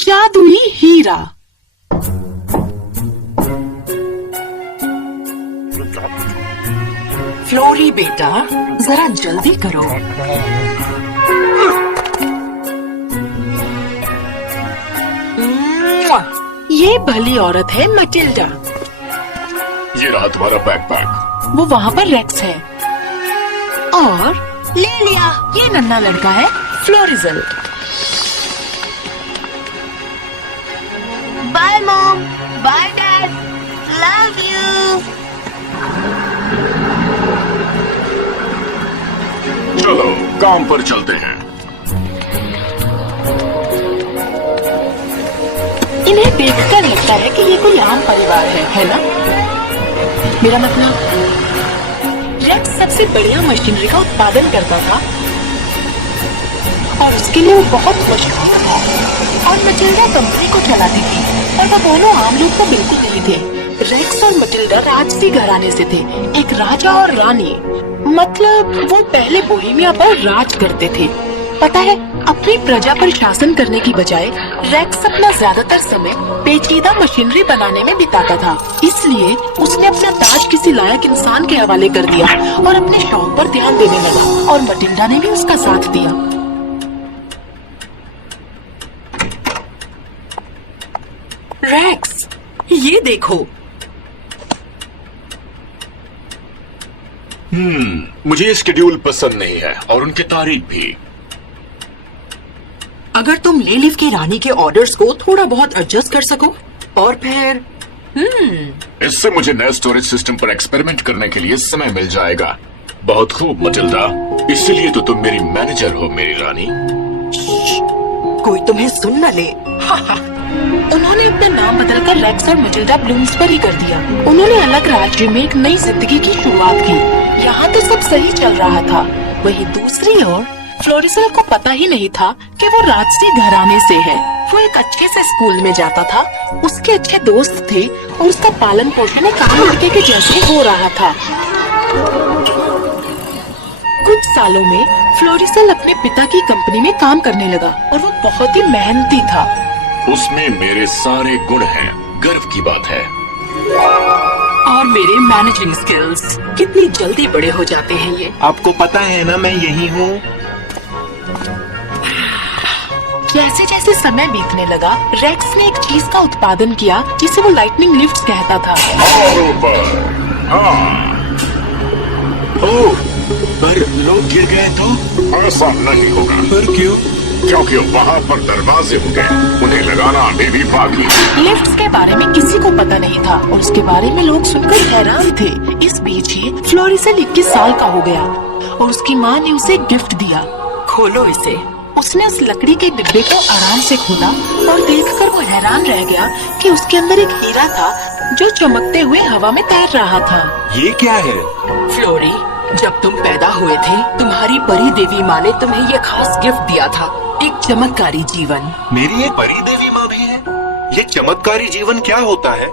जादुई हीरा। फ्लोरी बेटा, जरा जल्दी करो। ये भली औरत है मटिल्डा। ये रहा तुम्हारा बैकपैक। वो वहाँ पर रेक्स है। और ले लिया, ये नन्हा लड़का है Florizel. Bye mom, bye dad, love you. चलो काम पर चलते हैं। इन्हें देखकर लगता है कि ये कोई आम परिवार है ना? मेरा मतलब रेक्स सबसे बढ़िया मशीनरी का उत्पादन करता था और उसके लिए वो बहुत मशहूर था। और मटिल्डा कंपनी को चलाती थी और वो दोनों आम लोग तो बिल्कुल नहीं थे। रेक्स और मटिल्डा राजसी घराने से थे, एक राजा और रानी। मतलब वो पहले बोहेमिया पर राज करते थे। पता है, अपनी प्रजा पर शासन करने की बजाय रेक्स अपना ज्यादातर समय पेचीदा मशीनरी बनाने में बिताता था। इसलिए उसने अपना ताज किसी लायक इंसान के हवाले कर दिया और अपने शौक पर ध्यान देने लगा। और मटिल्डा ने भी उसका साथ दिया। रेक्स, ये देखो। मुझे ये शेड्यूल पसंद नहीं है और उनकी तारीख भी। अगर तुम लेलिफ की रानी के ऑर्डर्स को थोड़ा बहुत एडजस्ट कर सको और फिर इससे मुझे नए स्टोरेज सिस्टम पर एक्सपेरिमेंट करने के लिए समय मिल जाएगा। बहुत खूब मटिल्डा, इसीलिए तो तुम मेरी मैनेजर हो मेरी रानी। कोई तुम्हें सुन न ले। उन्होंने अपना नाम बदलकर रेक्स और मटिल्डा ब्लूम्सबरी कर दिया। उन्होंने अलग राज्य में एक नई जिंदगी की शुरुआत की। यहाँ तो सब सही चल रहा था। वहीं दूसरी ओर फ्लोरिसल को पता ही नहीं था कि वो राजसी घराने से है। वो एक अच्छे से स्कूल में जाता था, उसके अच्छे दोस्त थे और उसका पालन पोषण एक आम लड़के के जैसे हो रहा था। कुछ सालों में फ्लोरिसल अपने पिता की कंपनी में काम करने लगा और वो बहुत ही मेहनती था। उसमें मेरे सारे गुण हैं, गर्व की बात है। और मेरे मैनेजिंग स्किल्स कितनी जल्दी बड़े हो जाते हैं ये। आपको पता है ना मैं यही हूँ। जैसे जैसे समय बीतने लगा, रेक्स ने एक चीज का उत्पादन किया जिसे वो लाइटनिंग लिफ्ट्स कहता था। और ऊपर, हाँ। पर लोग गिर गए तो? ऐसा नहीं होगा। पर क्यों? क्योंकि वहाँ पर दरवाजे होंगे, उन्हें लगाना अभी भी बाकी। लिफ्ट्स के बारे में किसी को पता नहीं था और उसके बारे में लोग सुनकर हैरान थे। इस बीच ही फ्लोरिसल 21 साल का हो गया और उसकी माँ ने उसे गिफ्ट दिया। खोलो इसे। उसने उस लकड़ी के डिब्बे को आराम से खोला और देखकर वो हैरान रह गया कि उसके अंदर एक हीरा था जो चमकते हुए हवा में तैर रहा था। ये क्या है? फ्लोरी, जब तुम पैदा हुए थे, तुम्हारी परी देवी माँ ने तुम्हें ये खास गिफ्ट दिया था, एक चमत्कारी जीवन। मेरी एक परी देवी माँ भी है? ये चमत्कारी जीवन क्या होता है?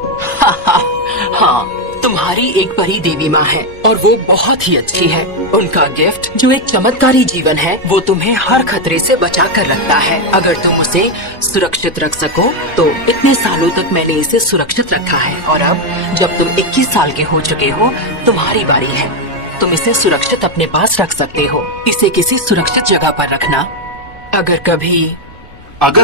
हाँ, तुम्हारी एक परी देवी माँ है और वो बहुत ही अच्छी है। उनका गिफ्ट जो एक चमत्कारी जीवन है, वो तुम्हें हर खतरे से बचा कर रखता है। अगर तुम उसे सुरक्षित रख सको तो इतने सालों तक मैंने इसे सुरक्षित रखा है और अब जब तुम 21 साल के हो चुके हो, तुम्हारी बारी है। तुम इसे सुरक्षित अपने पास रख सकते हो। इसे किसी सुरक्षित जगह पर रखना। अगर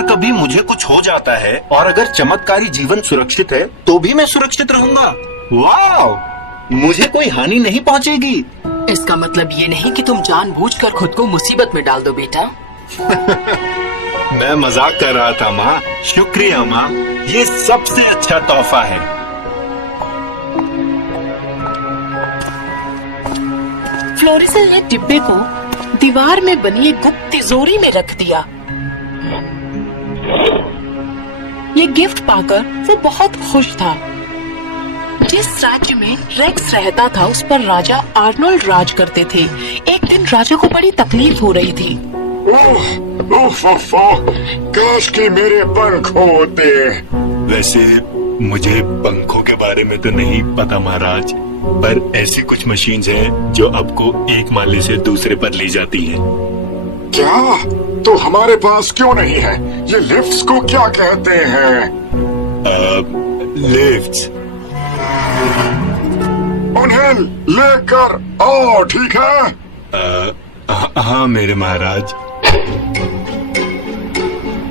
कभी मुझे कुछ हो जाता है और अगर चमत्कारी जीवन सुरक्षित है तो भी मैं सुरक्षित रहूंगा। वाह! मुझे कोई हानि नहीं पहुंचेगी। इसका मतलब ये नहीं कि तुम जानबूझकर खुद को मुसीबत में डाल दो बेटा। मैं मजाक कर रहा था माँ। शुक्रिया माँ, ये सबसे अच्छा तोहफा है। फ्लोरिसल ने डिब्बे को दीवार में बनी एक गुप्त तिजोरी में रख दिया। ये गिफ्ट पाकर वो बहुत खुश था। जिस राज्य में रेक्स रहता था उस पर राजा आर्नोल्ड राज करते थे। एक दिन राजा को बड़ी तकलीफ हो रही थी। काश कि मेरे पंख होते। वैसे मुझे पंखों के बारे में तो नहीं पता महाराज, पर ऐसी कुछ मशीन्स हैं जो आपको एक माले से दूसरे पर ले जाती हैं। क्या? तो हमारे पास क्यों नहीं है? ये लिफ्ट्स को क्या कहते हैं? लिफ्ट्स। उन्हें लेकर आओ, ठीक है? हाँ मेरे महाराज।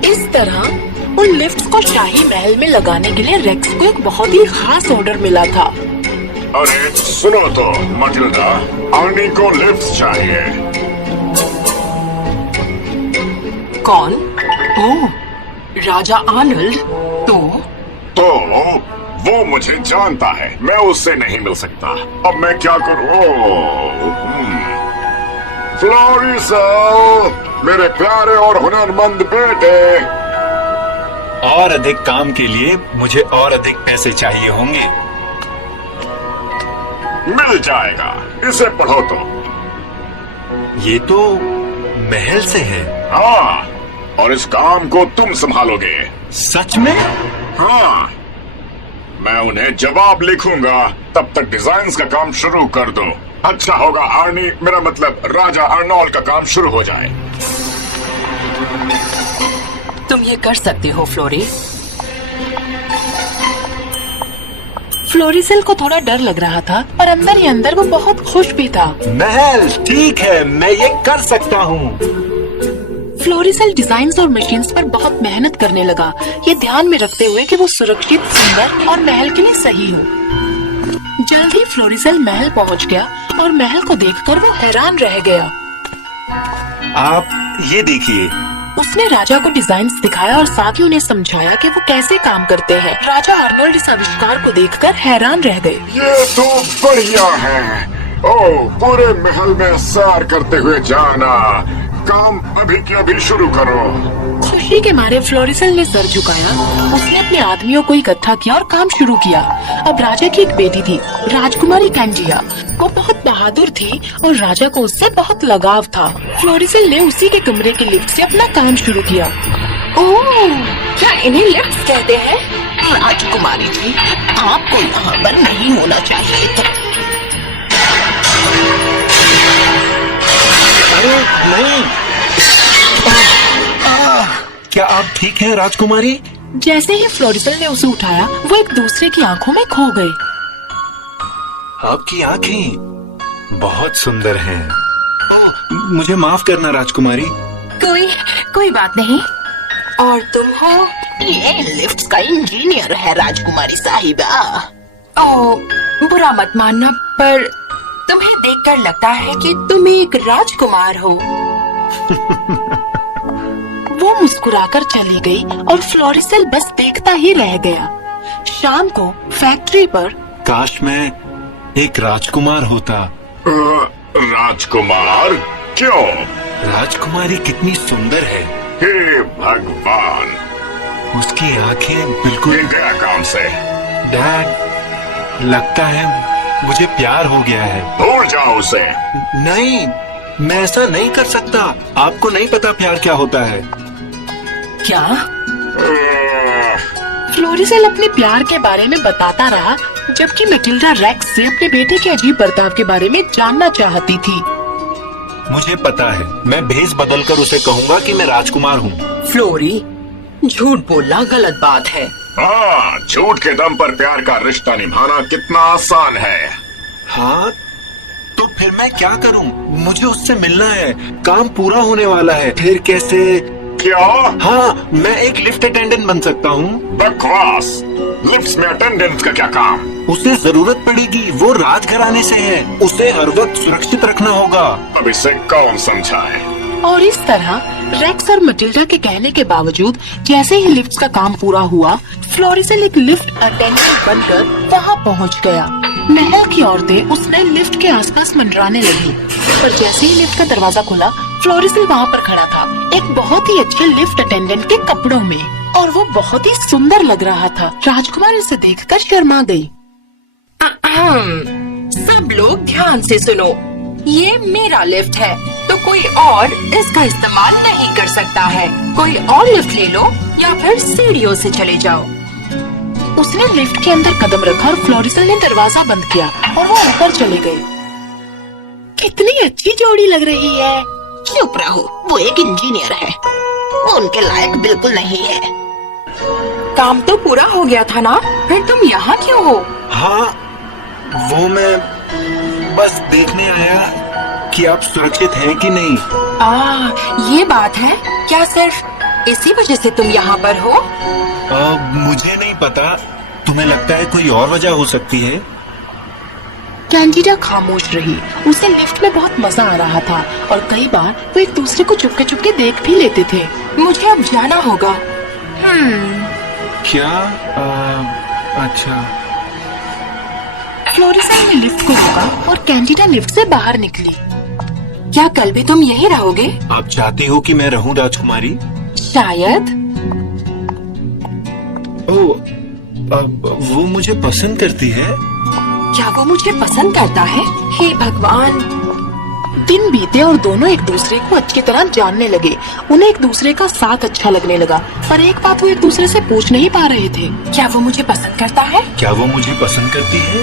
इस तरह उन लिफ्ट्स को शाही महल में लगाने के लिए रेक्स को एक बहुत ही खास ऑर्डर मिला था। अरे सुनो तो मटिल्डा, आर्नी को लिफ्ट्स चाहिए। कौन? ओह, राजा आर्नल्ड। तो वो मुझे जानता है, मैं उससे नहीं मिल सकता। अब मैं क्या करूं? फ्लोरिसल, मेरे प्यारे और हुनरमंद बेटे। और अधिक काम के लिए मुझे और अधिक पैसे चाहिए होंगे। मिल जाएगा, इसे पढ़ो तो। ये तो महल से है। हाँ, और इस काम को तुम संभालोगे। सच में? हाँ, मैं उन्हें जवाब लिखूंगा। तब तक डिजाइन्स का काम शुरू कर दो। अच्छा होगा आर्नी, मेरा मतलब राजा अर्नोल्ड का काम शुरू हो जाए। तुम ये कर सकते हो फ्लोरी। फ्लोरिसेल को थोड़ा डर लग रहा था और अंदर ही अंदर वो बहुत खुश भी था। महल, ठीक है, मैं ये कर सकता हूँ। फ्लोरिसेल डिजाइन्स और मशीन्स पर बहुत मेहनत करने लगा, ये ध्यान में रखते हुए कि वो सुरक्षित, सुंदर और महल के लिए सही हो। जल्द ही फ्लोरिसेल महल पहुंच गया और महल को देखकर वो हैरान रह गया। आप ये देखिए। उसने राजा को डिजाइन्स दिखाया और साथ ही उन्हें समझाया कि वो कैसे काम करते हैं। राजा अर्नोल्ड इस आविष्कार को देखकर हैरान रह गए। ये तो बढ़िया है। ओह, पूरे महल में सैर करते हुए जाना। काम अभी के अभी शुरू करो। खुशी के मारे फ्लोरिसेल ने सर झुकाया। उसने अपने आदमियों को इकट्ठा किया और काम शुरू किया। अब राजा की एक बेटी थी, राजकुमारी कैंजिया। वो बहुत बहादुर थी और राजा को उससे बहुत लगाव था। फ्लोरिसेल ने उसी के कमरे के लिफ्ट से अपना काम शुरू किया। ओह, क्या इन्हें लिफ्ट्स कहते हैं? राजकुमारी जी, आपको यहाँ पर नहीं होना चाहिए था। अरे नहीं। क्या आप ठीक हैं राजकुमारी? जैसे ही फ्लोरिसेल ने उसे उठाया, वो एक दूसरे की आंखों में खो गए। आपकी आंखें बहुत सुंदर हैं। मुझे माफ करना राजकुमारी। कोई बात नहीं। और तुम हो? ये लिफ्ट्स का इंजीनियर है राजकुमारी साहिबा। ओह, बुरा मत मानना, पर तुम्हें देखकर लगता है कि तुम एक राजकुमार हो। वो मुस्कुराकर चली गई और फ्लोरिसेल बस देखता ही रह गया। शाम को फैक्ट्री पर काश मैं एक राजकुमार होता। राजकुमार? क्यों? राजकुमारी कितनी सुंदर है। हे भगवान, उसकी आंखें बिल्कुल। ये गया काम से। डैड, लगता है मुझे प्यार हो गया है। भूल जाओ उसे। नहीं, मैं ऐसा नहीं कर सकता। आपको नहीं पता प्यार क्या होता है। क्या? फ्लोरिसेल अपने प्यार के बारे में बताता रहा, जबकि मैटिल्डा रेक्स से अपने बेटे के अजीब बर्ताव के बारे में जानना चाहती थी। मुझे पता है, मैं भेष बदलकर उसे कहूँगा कि मैं राजकुमार हूँ। फ्लोरी, झूठ बोलना गलत बात है। हाँ, झूठ के दम पर प्यार का रिश्ता निभाना कितना आसान है। हाँ, तो फिर मैं क्या करूँ? मुझे उससे मिलना है, काम पूरा होने वाला है। फिर कैसे? क्या? हाँ, मैं एक लिफ्ट अटेंडेंट बन सकता हूँ। बकवास! लिफ्ट्स में अटेंडेंट का क्या काम? उसे जरूरत पड़ेगी, वो राजघराने से है, उसे हर वक्त सुरक्षित रखना होगा। अब इसे कौन समझाए? और इस तरह रेक्स और मैटिल्डा के कहने के बावजूद जैसे ही लिफ्ट का काम पूरा हुआ, फ्लोरिसेल एक लिफ्ट अटेंडेंट बनकर वहाँ पहुँच गया। महल की औरतें उसने लिफ्ट के आसपास मंडराने लगी, पर जैसे ही लिफ्ट का दरवाजा खुला, फ्लोरिसेल वहाँ पर खड़ा था, एक बहुत ही अच्छे लिफ्ट अटेंडेंट के कपड़ों में, और वो बहुत ही सुंदर लग रहा था। राजकुमार इसे देखकर शर्मा गई। सब लोग ध्यान से सुनो, ये मेरा लिफ्ट है, तो कोई और इसका इस्तेमाल नहीं कर सकता है। कोई और लिफ्ट ले लो या फिर सीढ़ियों से चले जाओ। उसने लिफ्ट के अंदर कदम रखा और फ्लोरिसेल ने दरवाजा बंद किया और वो ऊपर चले गए। कितनी अच्छी जोड़ी लग रही है। चुप रहो, वो एक इंजीनियर है, वो उनके लायक बिल्कुल नहीं है। काम तो पूरा हो गया था ना, फिर तुम यहाँ क्यों हो? हाँ, वो मैं बस देखने आया कि आप सुरक्षित हैं कि नहीं। ये बात है क्या? सिर्फ इसी वजह से तुम यहाँ पर हो? मुझे नहीं पता, तुम्हें लगता है कोई और वजह हो सकती है? कैंडिडा खामोश रही। उसे लिफ्ट में बहुत मजा आ रहा था और कई बार वो एक दूसरे को चुपके चुपके देख भी लेते थे। मुझे अब जाना होगा। क्या? अच्छा। फ्लोरिसल ने लिफ्ट को रोका और कैंडिडा लिफ्ट से बाहर निकली। क्या कल भी तुम यही रहोगे? आप चाहती हो कि मैं रहूं राजकुमारी? शायद। वो मुझे पसंद करती है। क्या वो मुझे पसंद करता है? हे भगवान। दिन बीते और दोनों एक दूसरे को अच्छी तरह जानने लगे। उन्हें एक दूसरे का साथ अच्छा लगने लगा, पर एक बात वो एक दूसरे से पूछ नहीं पा रहे थे। क्या वो मुझे पसंद करता है? क्या वो मुझे पसंद करती है?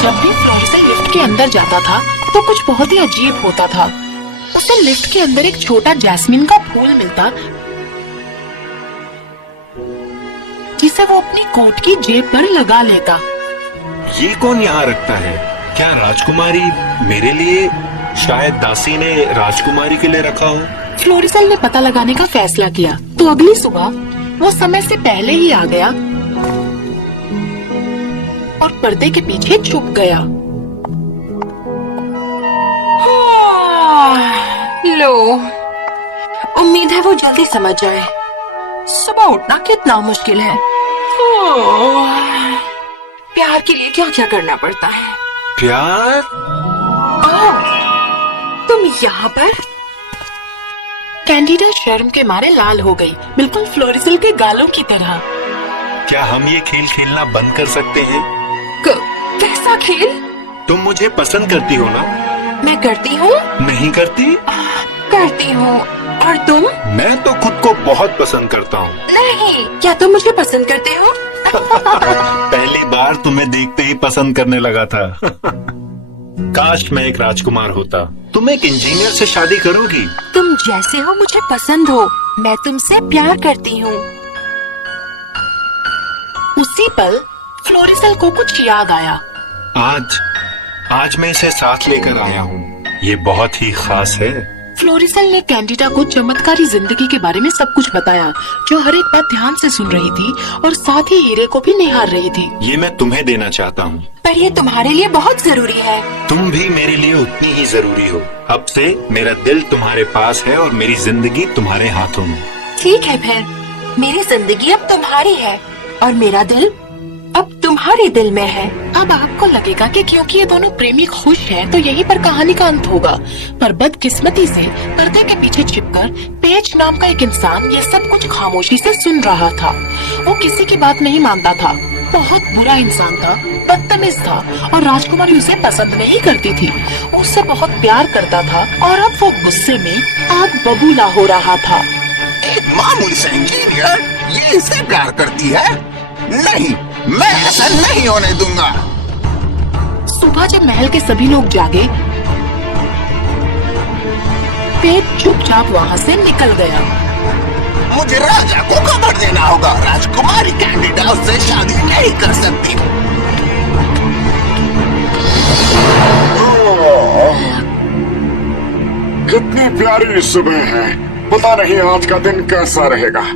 जब भी फ्लोरिसल लिफ्ट के अंदर जाता था तो कुछ बहुत ही अजीब होता था। उसे लिफ्ट के अंदर एक छोटा जैस्मिन का फूल मिलता, जिसे वो अपनी कोट की जेब पर लगा लेता। ये कौन यहाँ रखता है? क्या राजकुमारी मेरे लिए? शायद दासी ने राजकुमारी के लिए रखा हो। फ्लोरिसल ने पता लगाने का फैसला किया, तो अगली सुबह वो समय से पहले ही आ गया और पर्दे के पीछे छुप गया। लो, उम्मीद है वो जल्दी समझ जाए। सुबह उठना कितना मुश्किल है। प्यार के लिए क्या क्या करना पड़ता है। प्यार? तुम यहाँ पर? कैंडिडा शर्म के मारे लाल हो गई, बिल्कुल फ्लोरिसल के गालों की तरह। क्या हम ये खेल खेलना बंद कर सकते हैं? कैसा खेल? तुम मुझे पसंद करती हो ना? मैं करती हूँ। नहीं करती? करती हूँ। और तुम? मैं तो खुद को बहुत पसंद करता हूँ। नहीं, क्या तुम मुझे पसंद करते हो? पहली बार तुम्हें देखते ही पसंद करने लगा था। काश मैं एक राजकुमार होता। तुम एक इंजीनियर से शादी करोगी? तुम जैसे हो मुझे पसंद हो, मैं तुमसे प्यार करती हूँ। उसी पल फ्लोरिसल को कुछ याद आया। आज मैं इसे साथ लेकर आया हूँ। ये बहुत ही खास है। फ्लोरिसल ने कैंडिडा को चमत्कारी जिंदगी के बारे में सब कुछ बताया, जो हर एक बात ध्यान से सुन रही थी और साथ ही हीरे को भी निहार रही थी। ये मैं तुम्हें देना चाहता हूँ। पर ये तुम्हारे लिए बहुत जरूरी है। तुम भी मेरे लिए उतनी ही जरूरी हो। अब से मेरा दिल तुम्हारे पास है और मेरी जिंदगी तुम्हारे हाथों में। ठीक है, फिर मेरी जिंदगी अब तुम्हारी है और मेरा दिल अब तुम्हारे दिल में है। अब आपको लगेगा कि क्योंकि ये दोनों प्रेमी खुश हैं, तो यहीं पर कहानी का अंत होगा। पर बदकिस्मती से पर्दे के पीछे छिपकर पेज नाम का एक इंसान ये सब कुछ खामोशी से सुन रहा था। वो किसी की बात नहीं मानता था, बहुत बुरा इंसान था, बदतमीज था और राजकुमारी उसे पसंद नहीं करती थी। उससे बहुत प्यार करता था और अब वो गुस्से में आग बबूला हो रहा था। एक मामूली सा इंजीनियर ये इससे प्यार करती है? नहीं, मैं ऐसा नहीं होने दूंगा। सुबह जब महल के सभी लोग जागे, पेट चुपचाप वहाँ से निकल गया। मुझे राजा को खबर देना होगा। राजकुमारी कैंडिडा उससे शादी नहीं कर सकती। कितनी प्यारी सुबह है। पता नहीं आज का दिन कैसा रहेगा।